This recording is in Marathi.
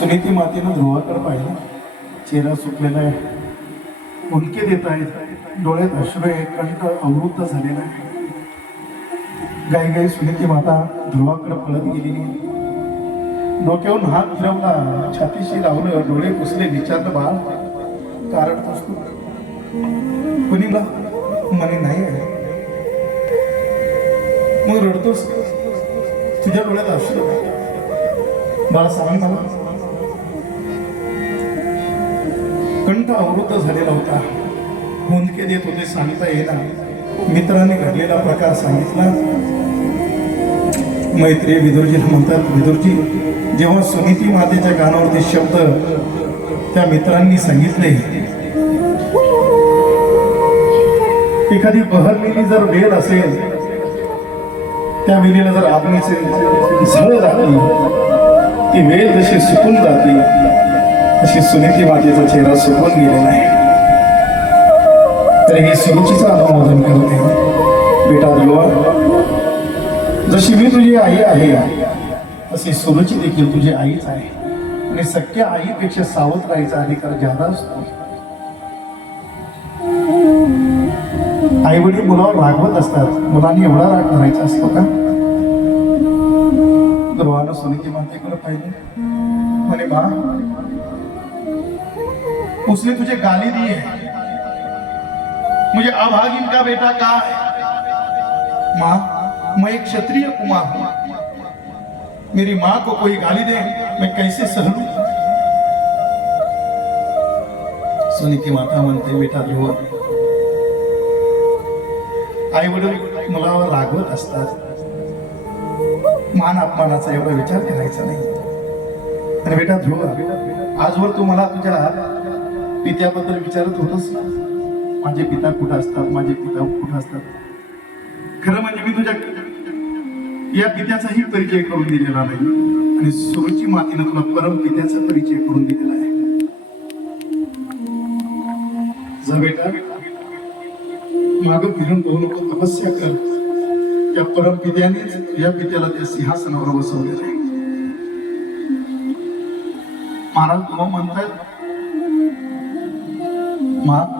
सुनीती मातीनं धुवाकर पाहिलं. चेहरा सुकलेला आहे. उंके देत आहेत. डोळ्यात अश्रू आहे कंठ अवृत्त झालेला आहे. गाई गाई सुनीती माता ध्रुवाकडे पळत गेलेली डोक्याहून डोक्यावरून हात फिरवला. छातीशी लावलं. डोळे पुसले. विचारलं बाळ कारण पुसतो कुणीला? म्हणे नाही आहे. मग रडतोस? तुझ्या डोळ्यात अश्रू बाळा सांग मला. कंठ अवृद्ध झालेला होता. हुंदके देत होते सांगता येईना. मित्राने घडलेला प्रकार सांगितला. मैत्री विदुरजीला म्हणतात विदुरजी जेव्हा सुनीती मातेच्या गानावरती शब्द त्या मित्रांनी सांगितले एखादी बहरलेली जर वेल असेल त्या वेलीला जर आग्नीचे झळ जाते ती वेल जशी सुकून जाते अशी सुनीती मातेचा चेहरा सुकून गेलेला आहे. तर हे सुरुचीचं अनुमोदन करते बेटा देवा जशी मी तुझी आई आहे तशी सुरुची देखील तुझी आईच आहे. आणि सख्या आईपेक्षा सावध राहायचा अधिकार ज्यादा असतो. आई वडील मुलावर रागवत असतात. मुलांनी एवढा राग करायचा असतो का? ध्रुवानं सुनीती मातेकडे पाहिजे म्हणे बा उसने तुझे गाली दी है। मुझे अभागिन का बेटा कहा है। माँ मैं एक क्षत्रिय कुमार हूं। मेरी माँ को कोई गाली दे मैं कैसे सह लूं? सुनीती माता म्हणते बेटा ध्रुव आई वडील मुलावर रागवत असतात। मान अपमानाचा एवढा विचार करायचा नाही। आणि बेटा ध्रुव आजवर तू मला तुझ्या पित्याबद्दल विचारत होतोच ना माझे पिता कुठं असतात? माझे पिता कुठं असतात? खरं म्हणजे मी तुझ्या या पित्याचाही परिचय करून दिलेला नाही. आणि सुरुची मातीनं तुला परम पित्याचा परिचय करून दिलेला आहे. जा बेटा. माग फिरून पाहू नको तपस्या कर. त्या परम पित्यानेच या पित्याला त्या सिंहासनावर बसवलेलं आहे. महाराज तुम्हाला म्हणतात मा